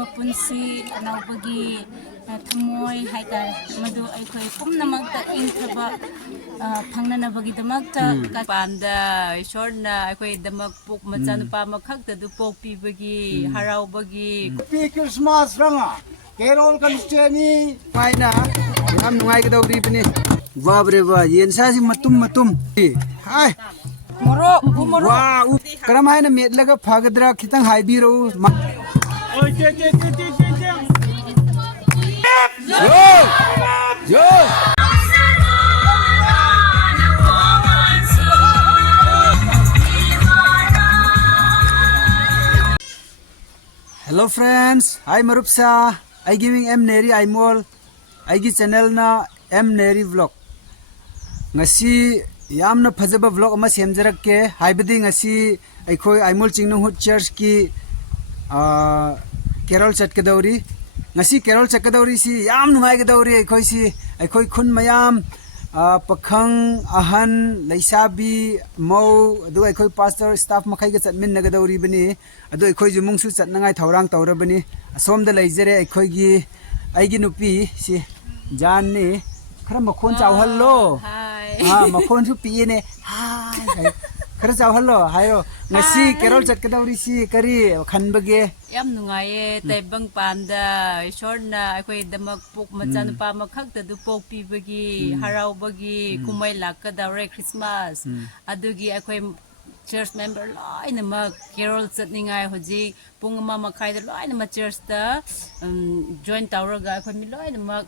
anauba punsi anaubagi thamoi haitare madu aikhoi pumnamakta ingthaba phangnanabagi damakta panda ishorna aikhoi damak pok macha nupa makhakta du pok pibagi haraubagi Christmas ranga Carol Constantini paina yam nungai ga dawri bani babre ba yen sa si matum hai morok umorok wow karam hai na met laga phagadra khitang hai bi ro oi yo Hello friends, hi Marupsa. I giving M Neri Aimol. I gi channel na M Neri vlog. Ngasi yamna phajaba vlog ama semjarak ke haibadi ngasi aikhoi Aimol Chingnu Hut Church ki Carol chat ka dauri. Ngasi Carol chat ka dauri si yam nungai ka dauri aikhoi khun mayam pakhang ahan laisabi mau adu aikhoi pastor staff makhai ga chatmin na ga dauri bani adu aikhoi jumung su chatnangai thaurang tawra bani asom da laijare aikhoi gi aigi nupi si jan ni khara makhon chaw hallo ha makhon su pi ne hi khara chaw hallo hayo ngasi Carol chat ka dauri si kari khanbage yam nungaye taibang panda ishorna aikhoi damak pok macha nupa makhakta du pok pibagi haraubagi kumai lakka daure Christmas adugi aikhoi church member loina mak Carol chatningai hoji pung ama makhai da loina ma church da join tawraga aikhoi mi loina mak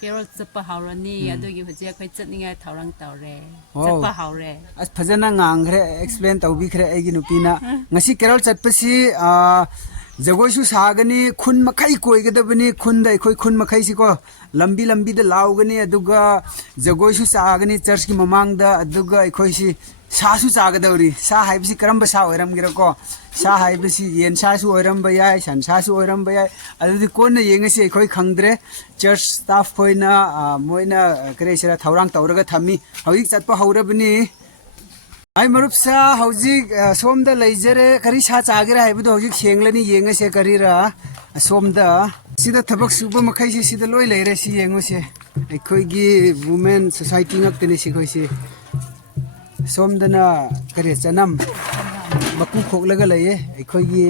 Carol chapa haurani adugi hoji aikhoi chatningai thaurang tawre chapa haure as phajana ngangre explain tawbi khre aigi nupina ngasi Carol chatpasi Jagoi सु सागनी खुन मखाई कोइगदबनी खुन the खोई खुन मखाई सिको लंबी लंबी the लाउगनी अदुगा Jagoi सु सागनी church की ममांग the अदुगा खोई सि सासु सागदवरी सा हाइबसी करम बसा ओरम गिरको सा हाइबसी येन सासु ओरम बयाय सन सासु ओरम बयाय अदुदि कोन येंगसी खोई खंगद्रे चर्च स्टाफ खोइना मोइना करेसरा थौरांग तौरगा थमी हौइक चतप हौरबनी I Marupsa hauzik somda laijare kari sa chagira haibudo hauzik senglani yenga se karira somda sida thabak suba makhai se sida loi leire si yengu se aikhoi gi women society ngak tene si khoi se somda na kare chanam maku khoklaga leye aikhoi gi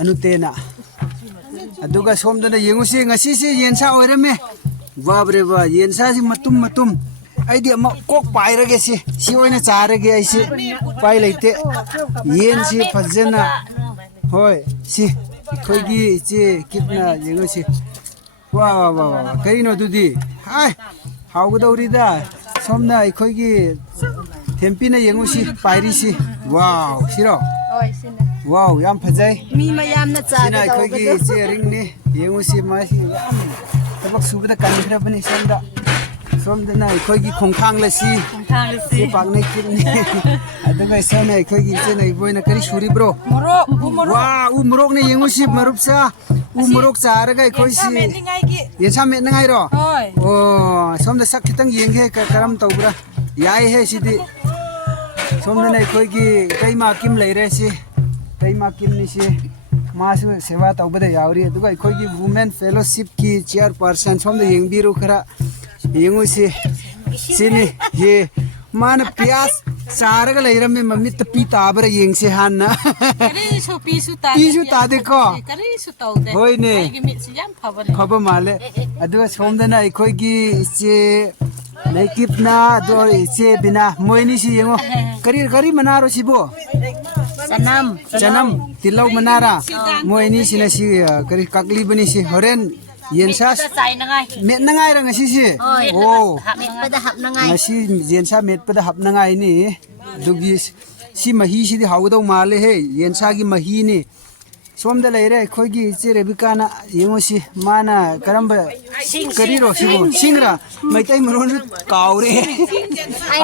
anutena aduga somda na yengu se ngasi se yensa oirame babre ba yensa si matum idea म कोक पाइरगे सी ओइना चारगे आइसे पाइ लैते येन सी फजना होय सी खोइगी चे कितना येगो सी वा वा वा वा करिनो दुदी हाय हाउगदौरिदा सोमना खोइगी थेम्पिना येगो सी पाइरी सी वाव सिरो oi sina वाव याम फजाइ mi mayamna cha सिना खोइगी चे रिंगनि येगो सी मासी तबक सुबदा कानिखरा बनि सोमदा somdana khoigi khongkhang lasi paknai kirni aduga sana khoigi chenai boina kari suri bro morok umorok wa umrok ne yengu si marup umrok charaga khoisi yensa met nangai ro oi oh somda sak khitang yenghe karam tawbra yai he sidi somdana khoigi kaima kim leire si kaima kim ni si masu sewa tawbada yauri aduga khoigi women fellowship ki chairperson somda yengbiru khara yengu si sini ye mana pias sarga leirame mamit pi tabra yengse hanna kari su pi su ta de ko kari su taude hoi ne ai mi si yam phabale phaba male adu somdana ikhoi gi che lekipna do che bina moini si yengo kari manaro sibo chanam tilau manara moini sina si kari kakli bani si horen yensa met nangai ra ngasi si oh met pada hap nangai ngasi yensa met pada hap nangai ni dugi si mahi si di hawdo male he yensa gi mahi ni somda leire khoi gi che rebikana yengo si mana karamba kari ro si bo singra maitai maron kaure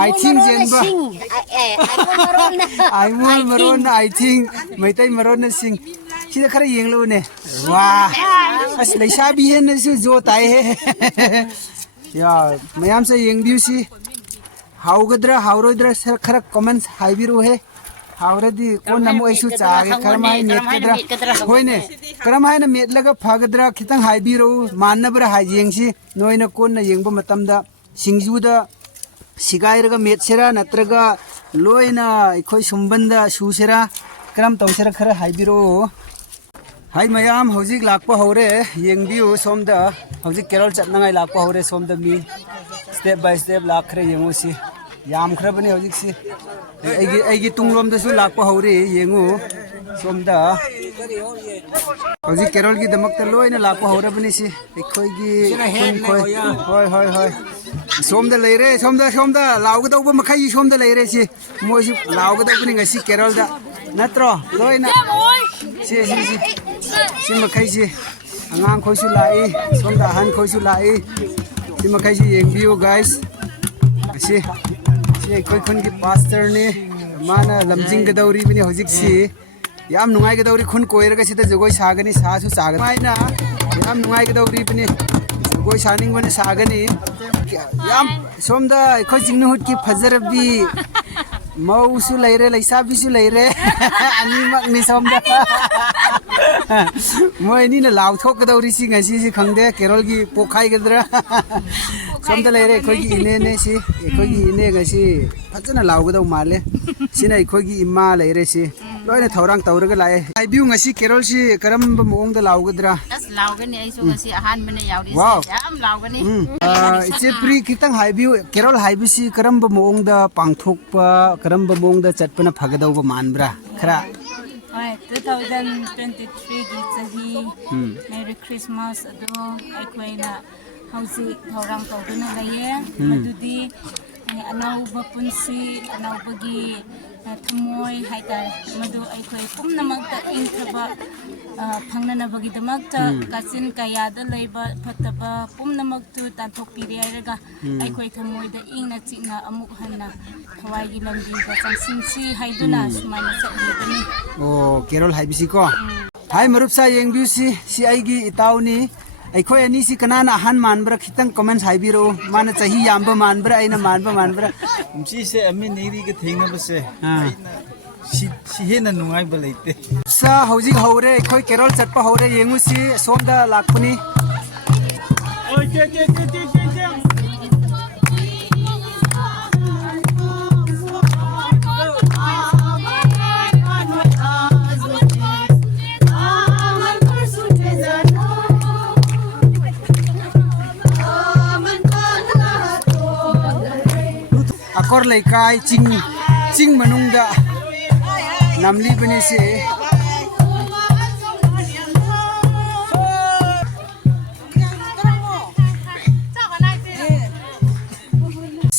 I think jenba I maron I think maitai maron sing sida khara yenglo ne wah as leisabi hen su jo tai he ya mayam se yengbiu si haugadra hauroidra khara comments haibiru he हावरदी cone NaMo ऐसु चागे करमाय met कदरा होइने करमाय न met लगा फागदरा खितंग हाइबिरो माननबरा हाइजेंगसी नोइना कोन येंगबा मतमदा सिंगजुदा सिगाइरगा मेटसेरा नत्रगा लोइना इखोइ सुंबंदा सुसेरा करम तौसेरा खरा हाइबिरो हाई मयाम हौजिक लाकपा हौरे येंगबिउ सोमदा हौजिक केरल चटनांगाय लाकपा हौरे सोमदा मी स्टेप बाय स्टेप लाखरे येंगोसी याम खरबने हौजिक सी एगी तुंगलोमदसु लाकपा हौरे येंगु सोमदा हौजिक केरल की दमकता लोइना लाकपा हौरबने सी एखोइगी खोय होय होय होय सोमदा लेरे सोमदा लावगदौबा मखै सोमदा लेरे सी मोइसु लावगदौबनि ngasi केरलदा नत्रो लोइना C मखै C angang khoisu lai somda han khoisu lai si makai si yengbiu guys si koi khun ki pastor ni mana lamjing ga dauri bini hojik si yam nungai ga dauri khun koir ga sita jogoi sagani sa su saga maina yam nungai ga dauri bini jogoi saning bani sagani yam somda koi jingnu hut ki fajar bi mau su laire laisa bi su laire ani mak ni somda moi ni na law thok ga dauri si ngasi si khangde kerol gi pokhai ga dra somda laire khoi gi ine ne si khoi gi ine ga si phajana law ga dau male sina khoi gi imma laire si loina thorang tawra ga lai ai biu ngasi kerol si karam ba mong da law ga dra as law ga ni ai so ngasi ahan bane yauri yam law ga ni iche pri kitang hai biu kerol hai bi si karam ba mong da pangthok pa karam ba mong da chatpana phagadaw ba manbra khara 2023 gi chahi Merry Christmas ado aikoina hausi thorang tawduna laye madudi anauba punsi anaubagi thamoi haidar madu aikoi pumnamakta ingthaba phangnanabagi damakta kasin kayada leiba phataba pumnamaktu tanthokpiri airaga aikoi thamoida ingna chingna amuk hanna thawai lambi ba changsinsi haiduna sumaina chatbani oh kerol hai bisi ko hai marup sa yengbiu si aigi itauni aikoi ani si kanana han manbra khitang comments hai biro mana chahi yamba manbra aina manbra si se ami niri ke thengna base si hena nungai ba leite sa hauji haure aikoi kerol chatpa haure yengu si somda lakpuni oi ke akor laikai ching manungda namli bani se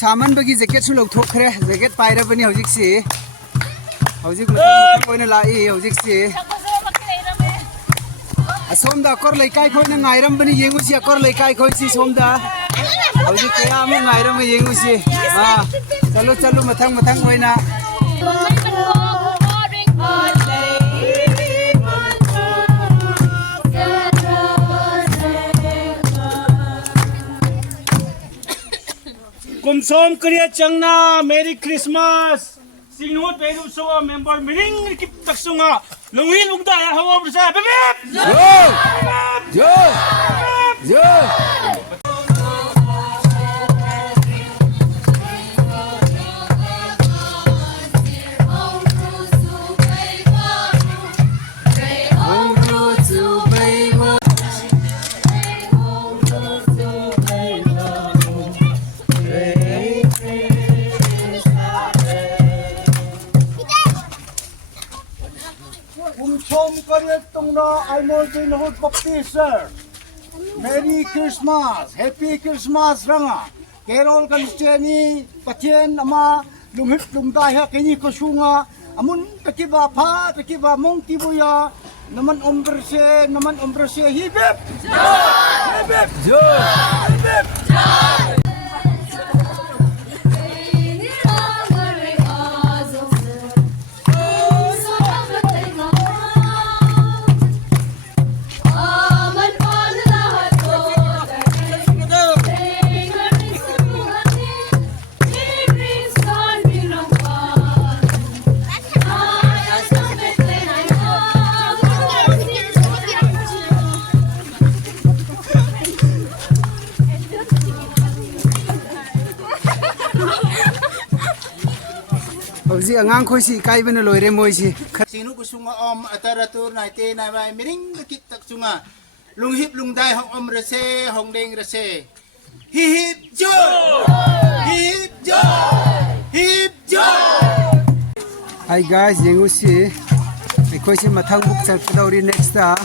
saman bagi jacket su lok thokre jacket paira bani hojik si hojik muthang koina lai hojik si asomda akor laikai koina ngairam bani yengu si akor laikai koi si somda hojik kaya mo ngairam yengu si chalo mathang koina kumsom kriya changna Merry Christmas singhut beru so member meeting ki taksunga lungil ugda ya hawa bursa bebep yo kumsom kriya tungna aimol singhut baptiser Merry Christmas Happy Christmas ranga Carol kan cheni patien ama lunghit lungda ha kini kosunga amun takiba pha takiba mong tibuya naman ombrse hibep yo hauji angang khoi si kai bana loire moi si sinu kusunga om ataratur nai te nai mai miring kit tak sunga lung hip lung dai hong om rese hong deng rese hip joy hip joy hip joy. Hi guys, yengu si khoi si mathang buk chal padauri next ta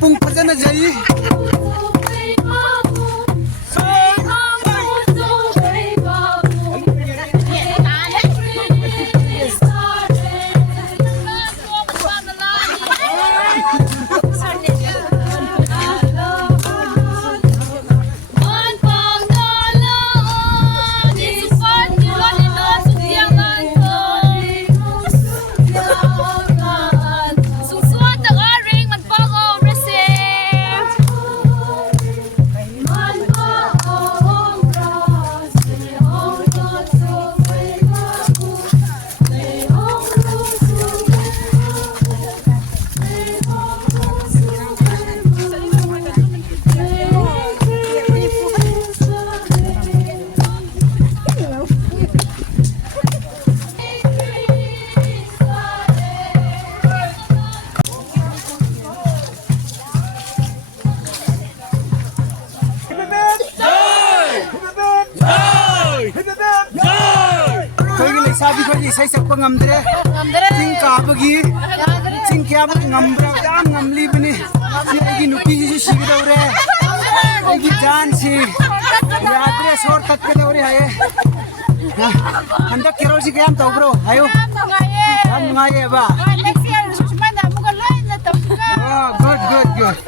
pung phajana jai sabi ko ni sai sakpa ngamdre ting ka bagi ting kya ba ngambra jam ngamli bini si agi nupi si sig daure agi jan si yadre sor tat pe daure haye anda kerol si kayam tau bro ayo am ngaye ba next year susmana mo ka line na to oh good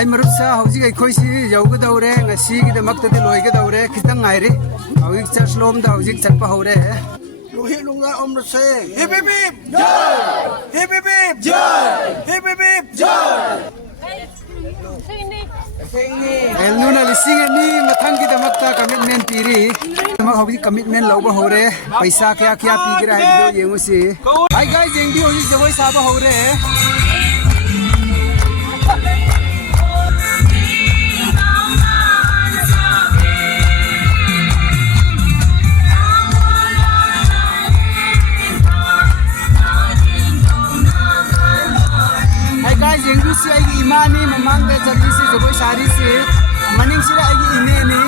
ai marup sa hauji ai khoi si yau ga daure ngasi gi da makta de loi ga daure khitang ngai ri hauji church lom da hauji chatpa hore Lung hip lung dai om rese hip hip hip joy hip hip hip joy hip hip hip joy. el nuna lising ani mathang gi da makta commitment piri ma hauji commitment lo ba hore paisa kya kya pi gira hai do yengu si hi guys jeng di hauji jawai sa ba hore guys yang si ai imani mamang be jadi si jogoi sari si maning sira ai ine ni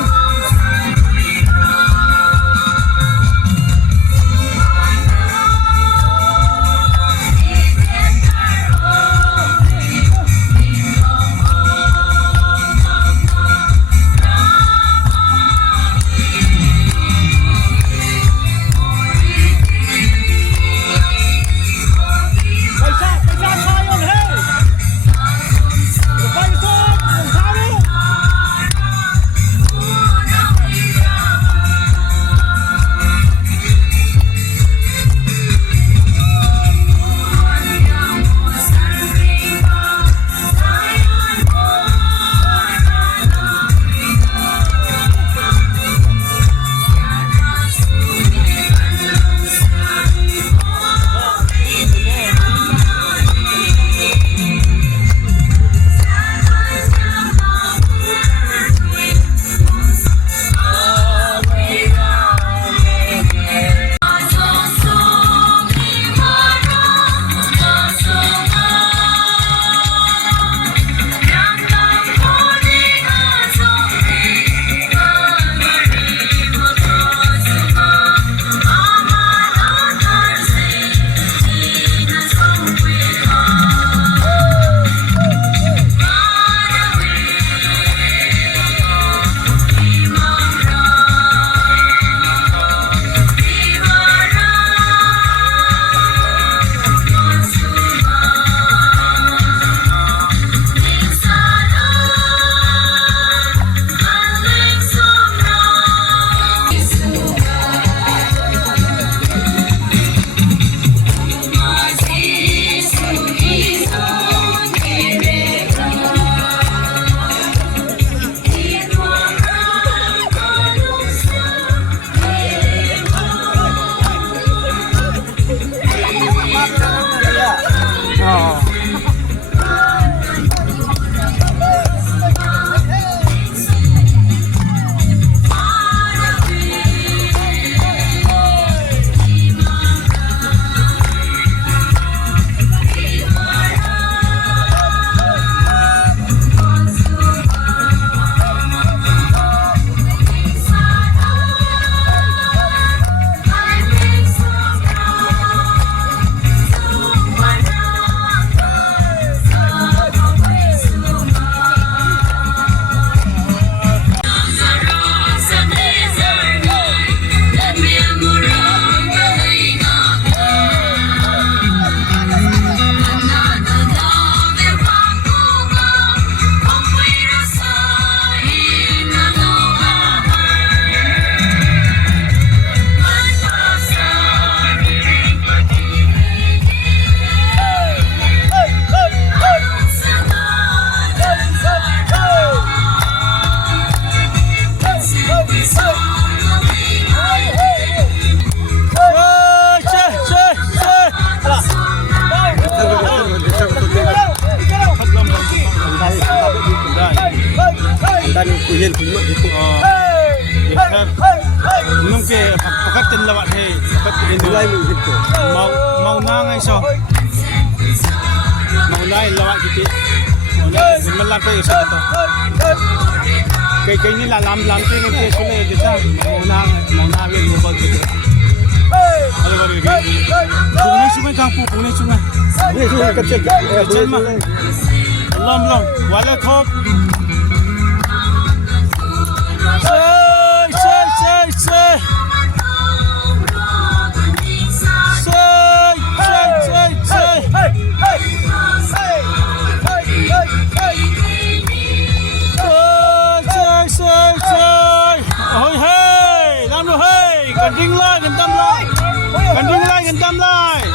ke pakat tin lawat he pakat tin Mulai music ko. mau na ngai so mau nai lawat kiti mau nai melan pe so to cái ni là làm cái cái số này thì sao mau na về mua bao nhiêu ada baru lagi bunyi sungai kampung bunyi sungai Ini sudah kecil. kecil mah belum wala top say ôi hey làm rồi hey cần đinh lại cần tâm lại cần tâm lại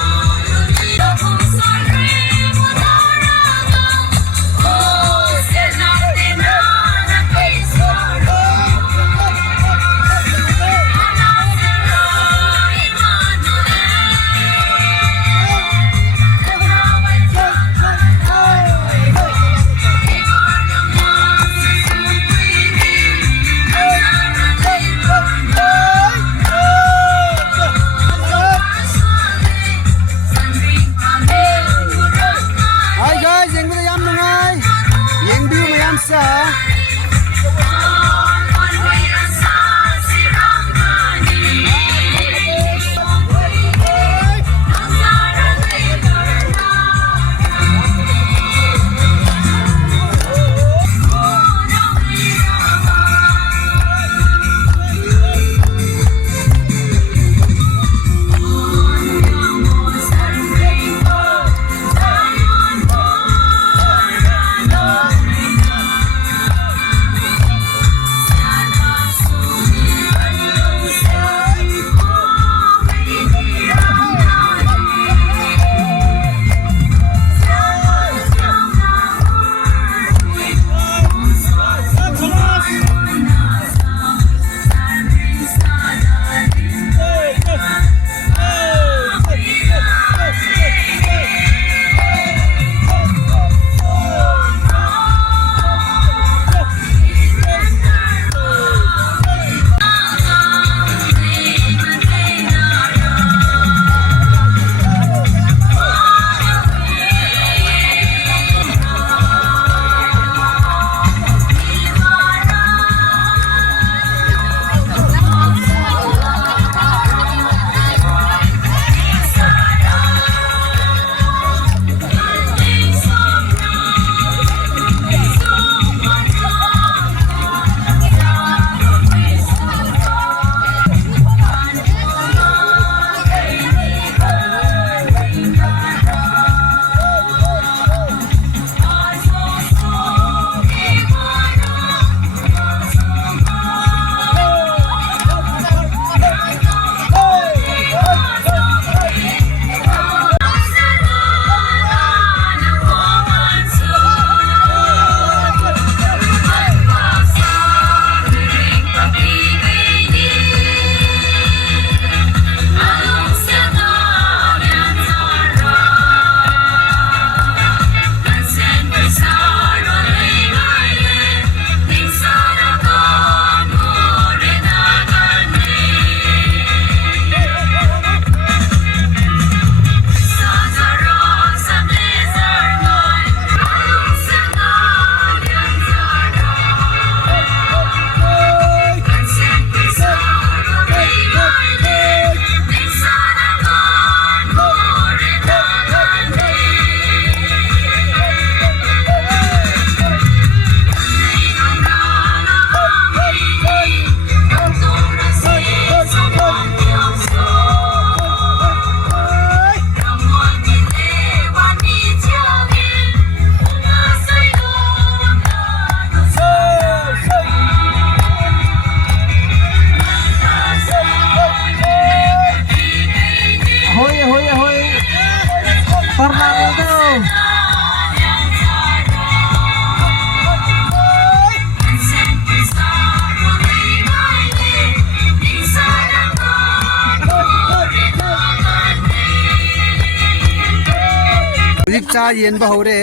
चा येन बहरे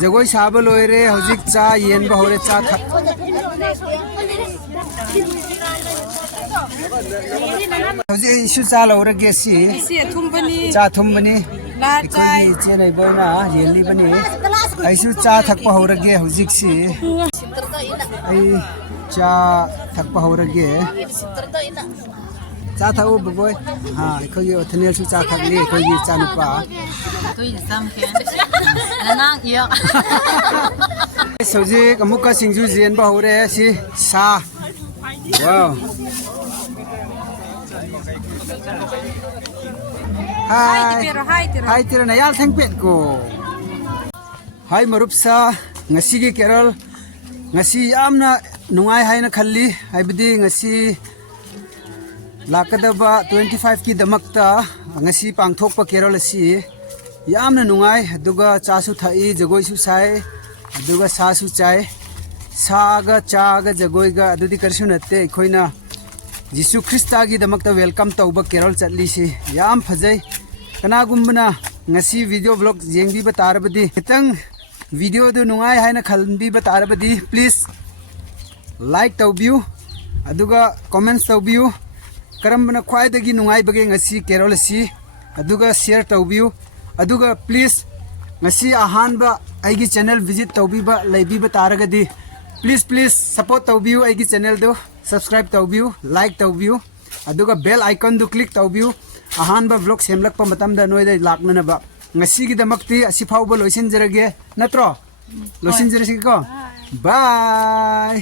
जगोई साब लोरे हजिक चा येन बहरे चा hꯧji isu cha lo ra ge si cha thum bani ikoi che nei boy na yeli bani ai su cha thak pa ho ra ge hojik si ai cha thak pa ho ra ge cha thau boy ha ikoi ye othnel su cha thak li ikoi ye cha nu pa tôi dám khen là nang yêu hꯧji amuka singju jen ba ho re si sa wow Hai tira na yal thang pet ko. Hai marup sa ngasi gi Carol ngasi amna nungai hai na khalli hai bidi ngasi lakadaba 25 ki damakta ngasi pangthok pa Carol asi yamna nungai aduga cha su thai jagoi su sai aduga sa su chai sa ga cha ga jagoi ga adudi karsu natte khoina Jisu Krista gi damakta welcome tauba Carol chatli si yam phajai kana gumbana ngasi video vlog jengbi ba tarabadi kitang video du nungai haina khalbi ba tarabadi please like taubiu aduga comments taubiu karambana khwai dagi nungai bage ngasi Carol si aduga share taubiu aduga please ngasi ahan ba aigi channel visit taubi ba leibi ba taragadi please support taubiu aigi channel do subscribe taubiu like taubiu aduga bell icon du click taubiu ahan ba vlog semlak pa matam da noi dai lakna na ba ngasi gi damakti asi phau ba loisin jerage natro loisin jerasi ko bye